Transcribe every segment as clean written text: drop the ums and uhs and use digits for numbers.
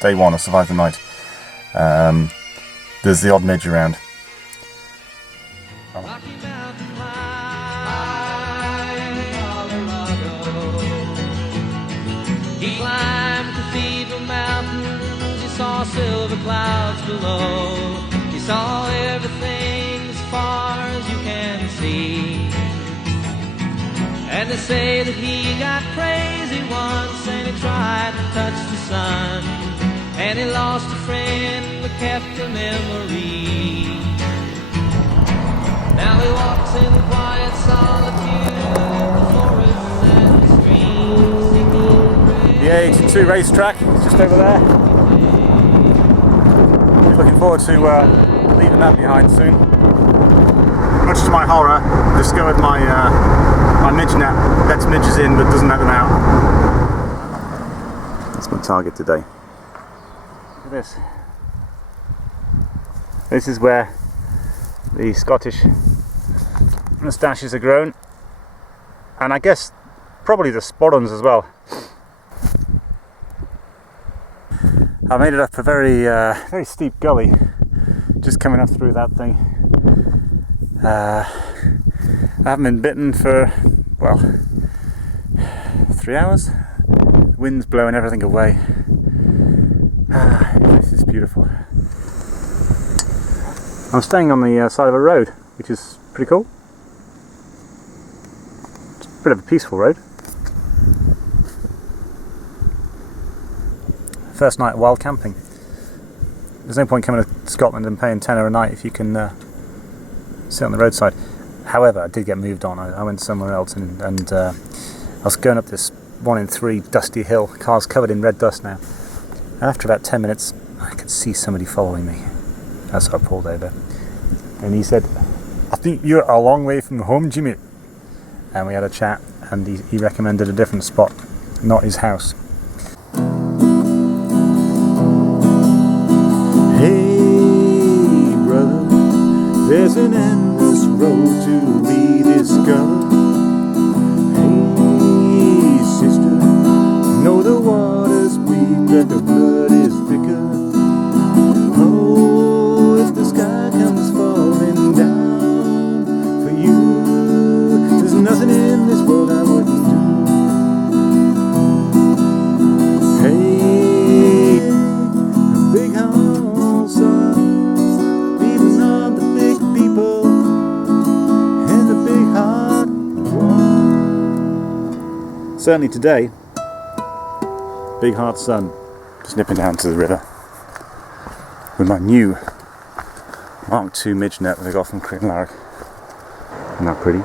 day one, I survived the night. There's the odd midge around. He climbed Cathedral Mountains, he saw silver clouds below. He saw everything as far as you can see. And they say that he got crazy once and he tried to touch the sun. And he lost a friend but kept a memory. Now he walks in quiet solitude, the forests and the streams, seeking grace. The A82 racetrack is just over there. Looking forward to leaving that behind soon. Much to my horror, I discovered my midge net lets midges in but doesn't let them out. That's my target today. Look at this. This is where the Scottish moustaches are grown, and I guess probably the sporrans as well. I made it up a very steep gully, just coming up through that thing. I haven't been bitten for, well, 3 hours. The wind's blowing everything away. This is beautiful. I'm staying on the side of a road, which is pretty cool. It's a bit of a peaceful road. First night wild camping. There's no point coming to Scotland and paying £10 a night if you can sit on the roadside. However, I did get moved on. I went somewhere else and I was going up this 1 in 3 dusty hill. The car's covered in red dust now. And after about 10 minutes, I could see somebody following me. That's I pulled over. And he said, "I think you're a long way from home, Jimmy." And we had a chat, and he recommended a different spot, not his house. Hey brother, there's an endless road to be discovered. Hey sister, know the water's weak but the blood is thicker. Oh, if the sky comes falling down for you, there's nothing in this world I wouldn't do. Hey, a big home sun, beating on the big people and the big heart one. Certainly today, big hard sun, just nipping down to the river with my new Mark II midge net that I got from Mallaig. Isn't that pretty?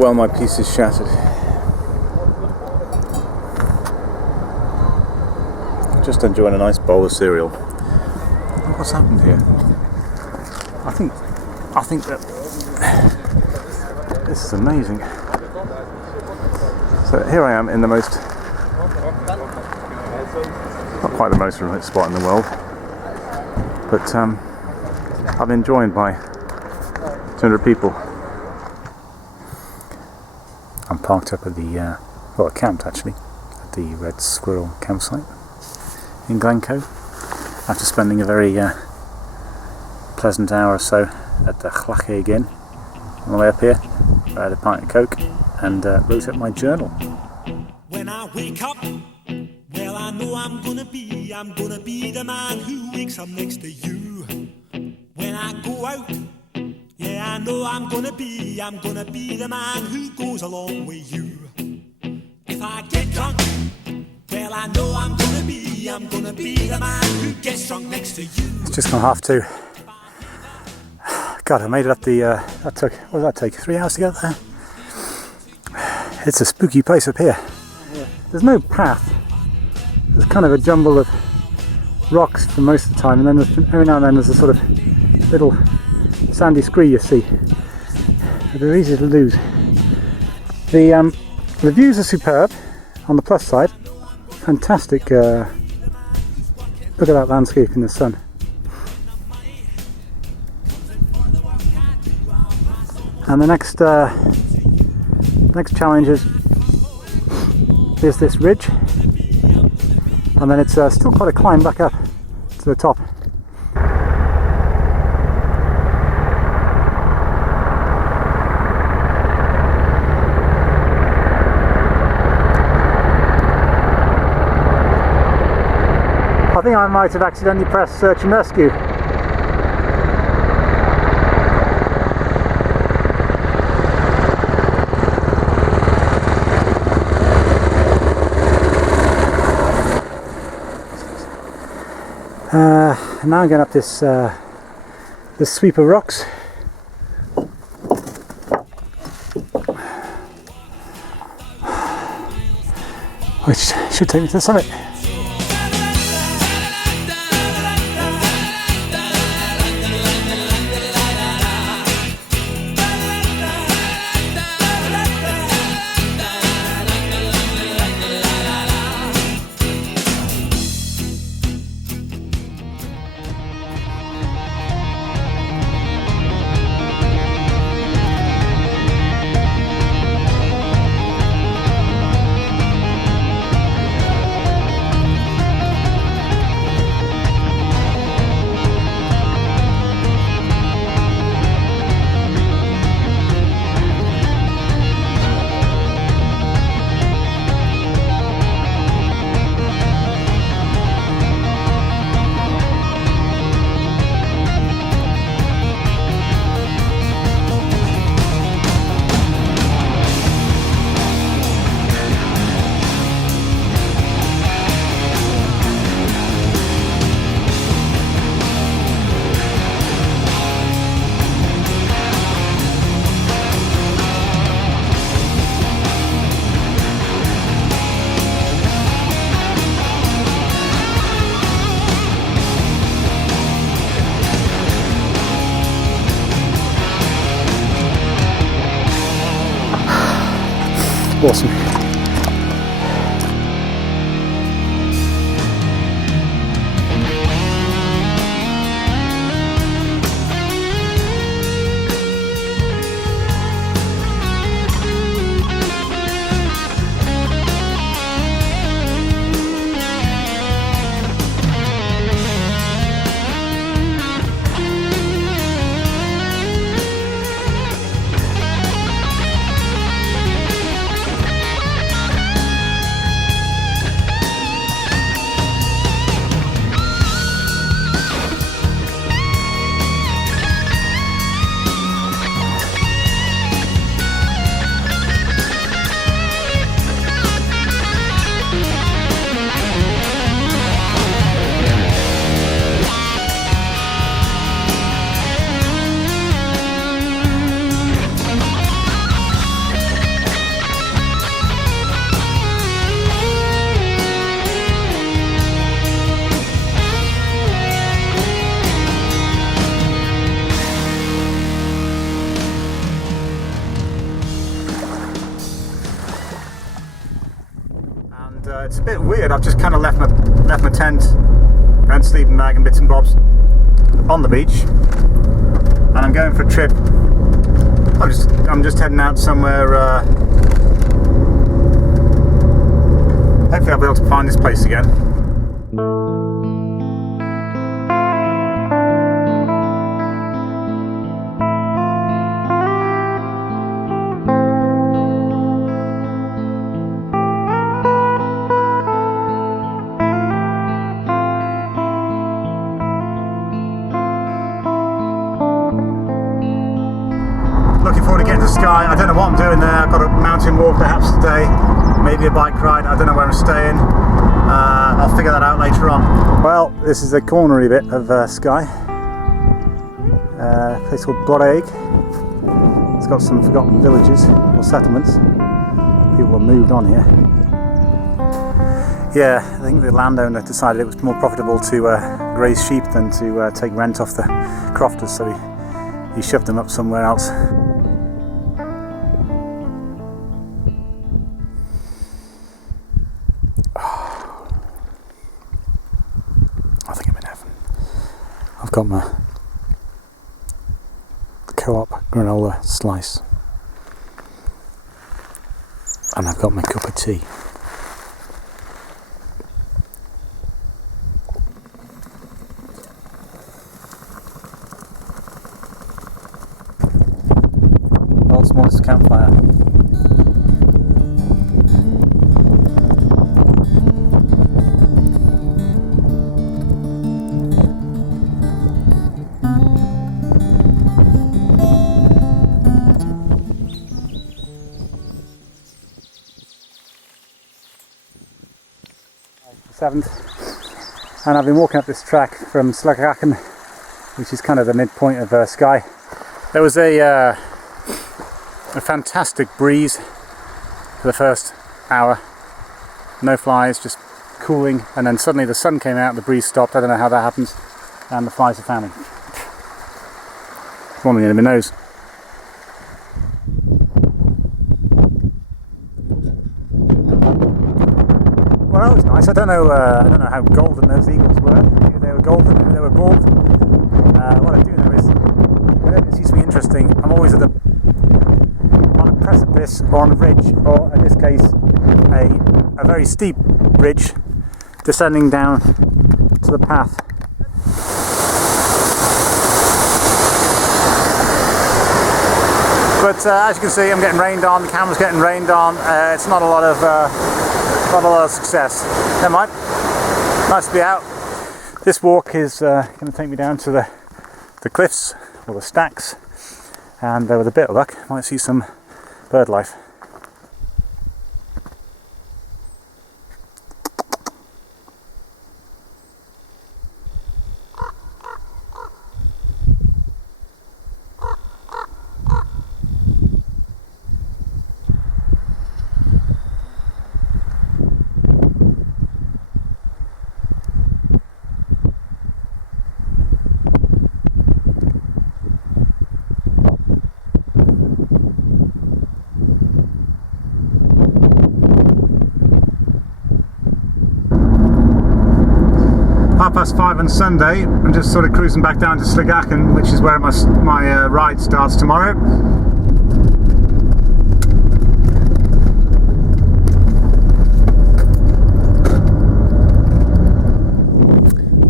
Well, my piece is shattered. I'm just enjoying a nice bowl of cereal. What's happened here? I think that this is amazing. So here I am in the most, not quite the most remote spot in the world, but I've been joined by 200 people. I'm parked up at the, well, camped actually, at the Red Squirrel campsite in Glencoe, after spending a very pleasant hour or so at the Loch Lomond on the way up here. I had a pint of Coke and wrote up my journal. When I wake up, well, I know I'm gonna be the man who wakes up next to you. When I go out, yeah, I know I'm gonna be the man who goes along with you. If I get drunk, well, I know I'm gonna be the man who gets drunk next to you. It's just gone 2:30. God, I made it up the, that took, what did that take, 3 hours to get there? It's a spooky place up here. There's no path. There's kind of a jumble of rocks for most of the time, and then every now and then there's a sort of little sandy scree you see. They're easy to lose. The views are superb on the plus side. Fantastic. Look at that landscape in the sun. And the next challenge is this ridge. and then it's still quite a climb back up to the top. I think I might have accidentally pressed search and rescue. And now I'm going up this sweep of rocks. Which should take me to the summit. Awesome. It's a bit weird. I've just kind of left my tent and sleeping bag and bits and bobs on the beach, and I'm going for a trip. I'm just heading out somewhere. Hopefully I'll be able to find this place again. Looking forward to getting to Skye. I don't know what I'm doing there. I've got a mountain walk perhaps today, maybe a bike ride. I don't know where I'm staying. I'll figure that out later on. Well, this is the cornery bit of Skye. A place called Mallaig. It's got some forgotten villages or settlements. People have moved on here. Yeah, I think the landowner decided it was more profitable to graze sheep than to take rent off the crofters, so he shoved them up somewhere else. I think I'm in heaven. I've got my Co-op granola slice, and I've got my cup of tea. smallest campfire. And I've been walking up this track from Slagachen, which is kind of the midpoint of Skye. There was a fantastic breeze for the first hour, no flies, just cooling, and then suddenly the sun came out, the breeze stopped, I don't know how that happens, and the flies are fanning. One thing anybody knows. Well, that was nice. I don't know how golden those eagles were. Maybe they were golden, maybe they were bald. What I do know is, whenever it seems to be interesting, I'm always on a precipice or on a ridge, or in this case, a very steep ridge descending down to the path. But as you can see, I'm getting rained on. The camera's getting rained on. It's not a lot of success. Never mind. Nice to be out. This walk is going to take me down to the cliffs or the stacks, and with a bit of luck, might see some bird life. Past 5 on Sunday. I'm just sort of cruising back down to Slagachen, which is where my ride starts tomorrow.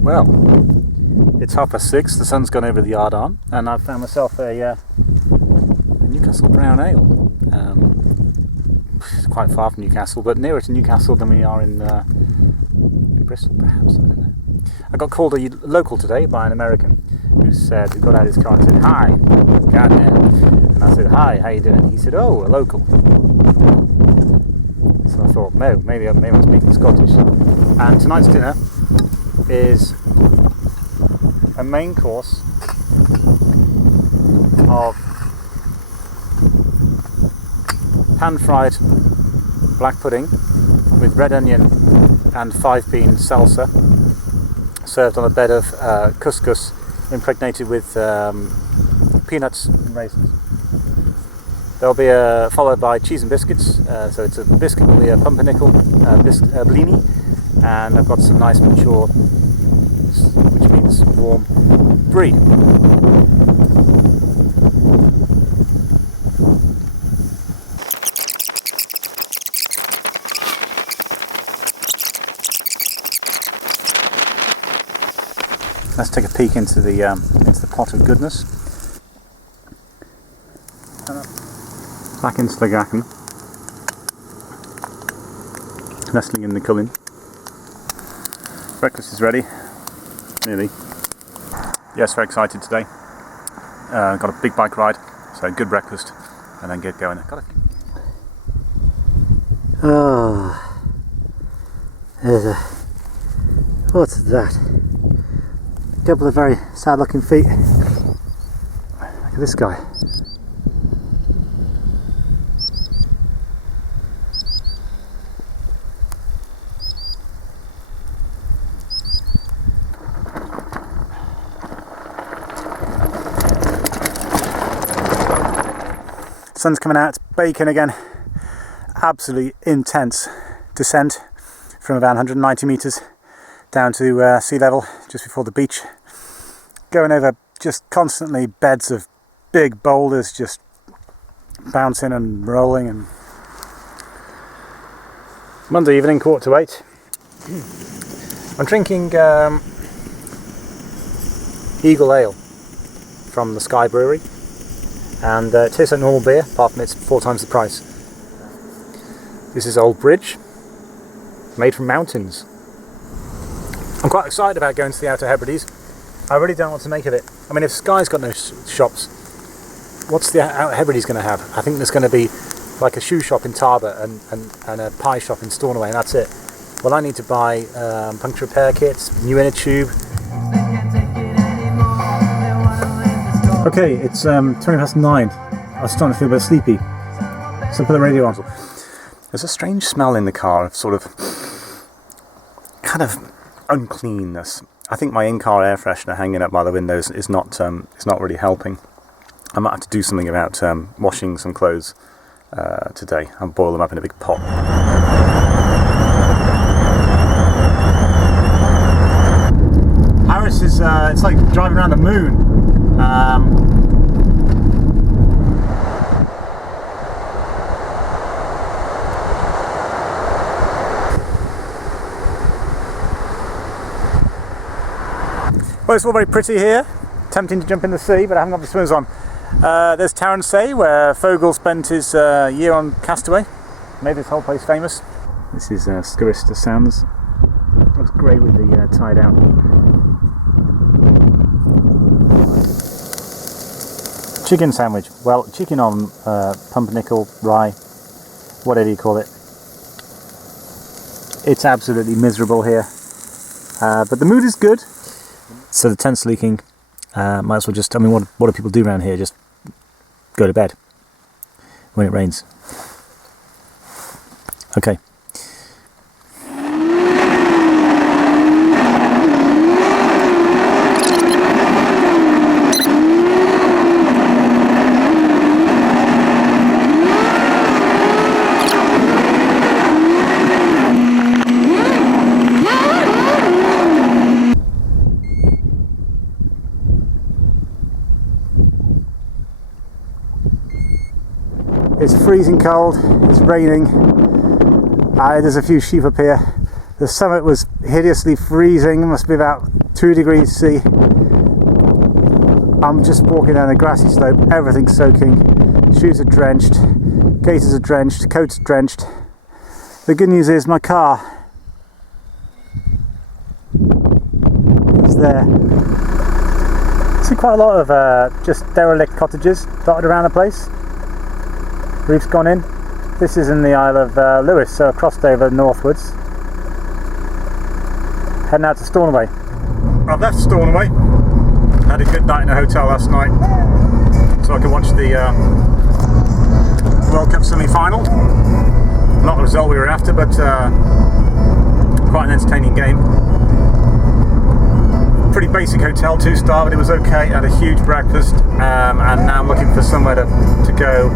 Well, it's 6:30, the sun's gone over the yard arm, and I've found myself a Newcastle brown ale. It's quite far from Newcastle, but nearer to Newcastle than we are in Bristol, perhaps, I don't know. I got called a local today by an American who got out his car and said, "Hi, Gardner." And I said, "Hi, how you doing?" He said, "Oh, a local." So I thought, maybe I'm speaking Scottish. And tonight's dinner is a main course of pan-fried black pudding with red onion and 5-bean salsa, served on a bed of couscous impregnated with peanuts and raisins. There'll be followed by cheese and biscuits, so it's a biscuit will be a pumpernickel blini, and I've got some nice mature, which means warm, brie. Let's take a peek into the pot of goodness. Back in Slagachen, nestling in the Cullen. Breakfast is ready, nearly. Yes, very excited today. Got a big bike ride, so good breakfast, and then get going. What's that? A couple of very sad looking feet. Look at this guy. Sun's coming out, it's baking again. Absolutely intense descent from about 190 metres down to sea level, just before the beach. Going over just constantly beds of big boulders, just bouncing and rolling. And Monday evening, 7:45. I'm drinking Eagle Ale from the Skye Brewery. and it tastes like normal beer, apart from it's 4 times the price. This is Old Bridge, made from mountains. I'm quite excited about going to the Outer Hebrides. I really don't know what to make of it. I mean, if Skye's got no shops, what's the Outer Hebrides going to have? I think there's going to be like a shoe shop in Tarbert and a pie shop in Stornoway, and that's it. Well, I need to buy puncture repair kits, new inner tube. Okay, it's 9:20. I was starting to feel a bit sleepy, so I put the radio on. There's a strange smell in the car of sort of kind of uncleanness. I think my in-car air freshener hanging up by the windows is not really helping. I might have to do something about washing some clothes today and boil them up in a big pot. Paris is it's like driving around the moon. Well, it's all very pretty here. Tempting to jump in the sea, but I haven't got the swimmers on. There's Tarrant, where Fogel spent his year on Castaway. Made this whole place famous. This is Scarista Sands. Looks great with the tide out. Chicken sandwich. Well, chicken on pumpernickel, rye, whatever you call it. It's absolutely miserable here. But the mood is good. So the tent's leaking. Might as well just, I mean, what do people do around here? Just go to bed when it rains. Okay. It's freezing cold, it's raining, there's a few sheep up here. The summit was hideously freezing, it must be about 2 degrees C. I'm just walking down a grassy slope, everything's soaking, shoes are drenched, gaiters are drenched, coat's drenched. The good news is my car is there. I see quite a lot of just derelict cottages dotted around the place. Roof's gone in. This is in the Isle of Lewis, so I've crossed over northwards. Heading out to Stornoway. I've left Stornoway. Had a good night in a hotel last night, so I could watch the World Cup semi-final. Not the result we were after, but quite an entertaining game. Pretty basic hotel, 2-star, but it was okay. Had a huge breakfast, and now I'm looking for somewhere to go.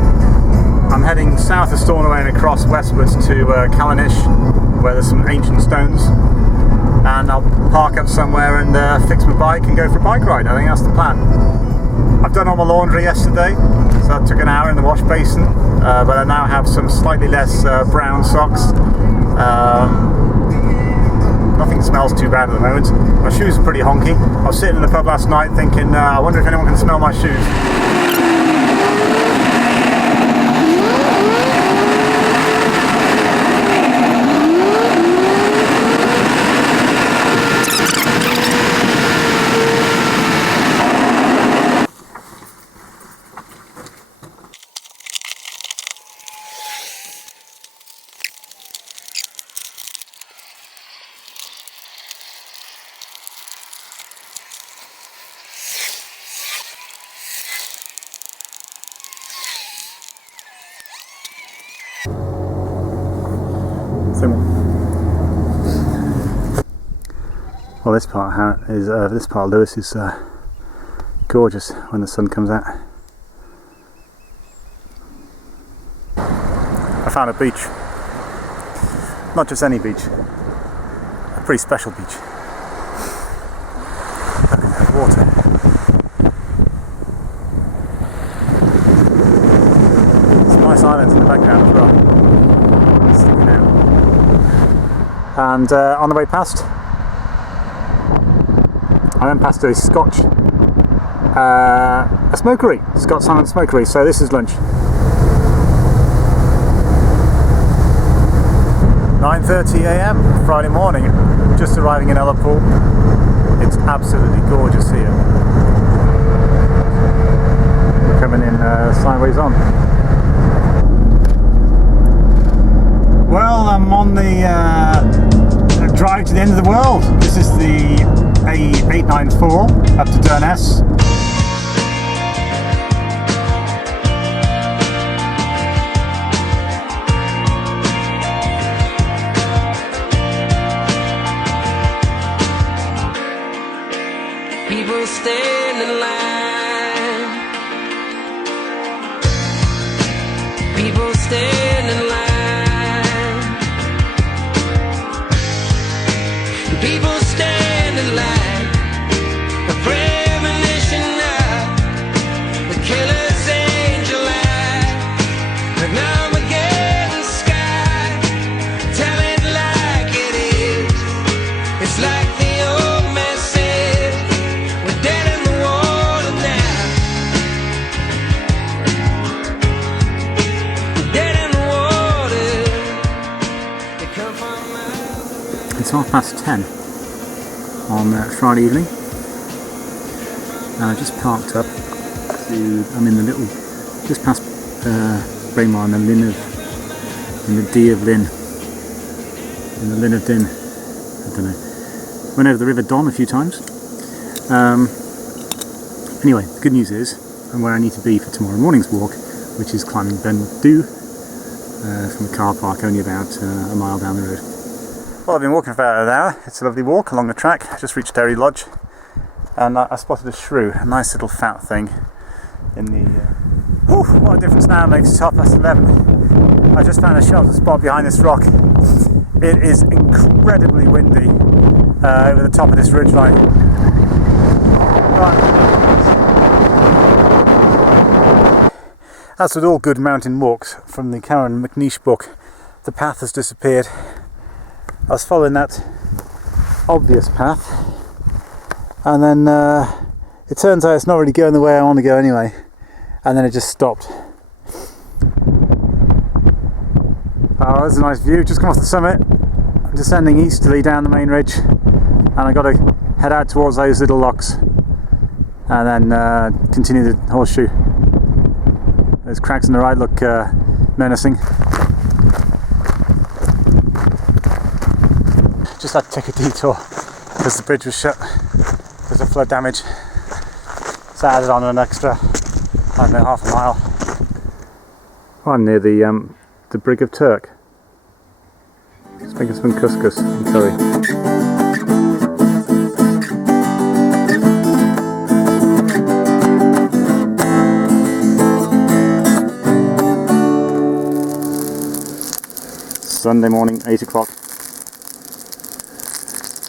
I'm heading south of Stornoway and across westwards to Callanish, where there's some ancient stones, and I'll park up somewhere and fix my bike and go for a bike ride. I think that's the plan. I've done all my laundry yesterday, so that took an hour in the wash basin, but I now have some slightly less brown socks. Nothing smells too bad at the moment. My shoes are pretty honky. I was sitting in the pub last night thinking, I wonder if anyone can smell my shoes. Well, this part of Lewis is gorgeous when the sun comes out. I found a beach. Not just any beach, a pretty special beach. Look at that water. Some nice islands in the background as well. Sticking out. And on the way past, I went past a Scotch a smokery, Scott Simon Smokery. So this is lunch. 9:30 a.m. Friday morning, just arriving in Ullapool. It's absolutely gorgeous here. We're coming in sideways on. Well, I'm on the drive to the end of the world. This is the A894 up to Durness. People stand in line. People stand in line. People stand in line. A premonition of the killer's angel eye. And Armageddon sky. Tell it like it is. It's like the old man said. We're dead in the water now. We're dead in the water. They come from miles. It's 10:30 on Friday evening, and I just parked up to. I'm in the little, just past Braemar in the Linn of, in the Dee of Linn, in the Linn of Din. I don't know. Went over the River Don a few times. Anyway, the good news is I'm where I need to be for tomorrow morning's walk, which is climbing Ben Dhu from the car park, only about a mile down the road. Well, I've been walking for about an hour. It's a lovely walk along the track. I just reached Derry Lodge, and I spotted a shrew, a nice little fat thing in the... Whew, what a difference now it makes. It's 11:30. I just found a shelter spot behind this rock. It is incredibly windy over the top of this ridgeline. Right. As with all good mountain walks from the Karen McNeish book, the path has disappeared. I was following that obvious path, and then it turns out it's not really going the way I want to go anyway, and then it just stopped. Oh, there's a nice view. Just come off the summit. I'm descending easterly down the main ridge, and I've got to head out towards those little locks and then continue the horseshoe. Those cracks in the right look menacing. Just had to take a detour because the bridge was shut because of flood damage. So I added on an extra, I don't know, half a mile. Well, I'm near the Brig of Turk. Just making some couscous and curry. Sunday morning, 8 o'clock.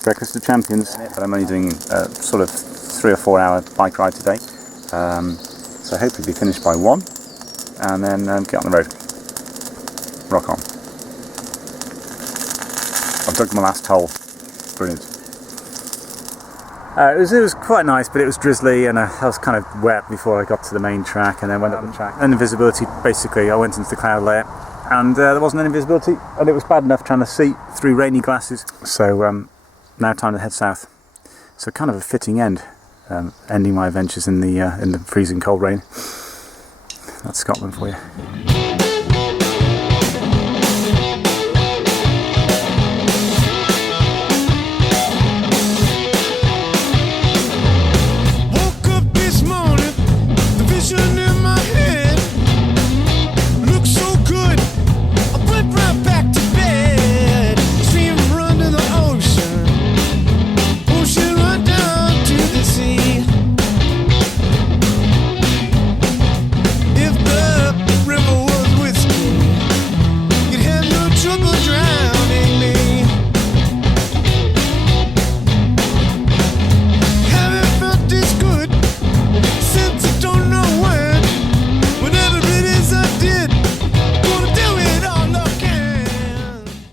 Breakfast of Champions. But I'm only doing sort of 3 or 4 hour bike ride today. So hopefully be finished by 1 and then get on the road. Rock on. I've dug my last hole. Brilliant. It was quite nice, but it was drizzly, and I was kind of wet before I got to the main track, and then went up the track. And invisibility, basically, I went into the cloud layer, and there wasn't any visibility, and it was bad enough trying to see through rainy glasses. So now time to head south. So kind of a fitting end, ending my adventures in the freezing cold rain. That's Scotland for you.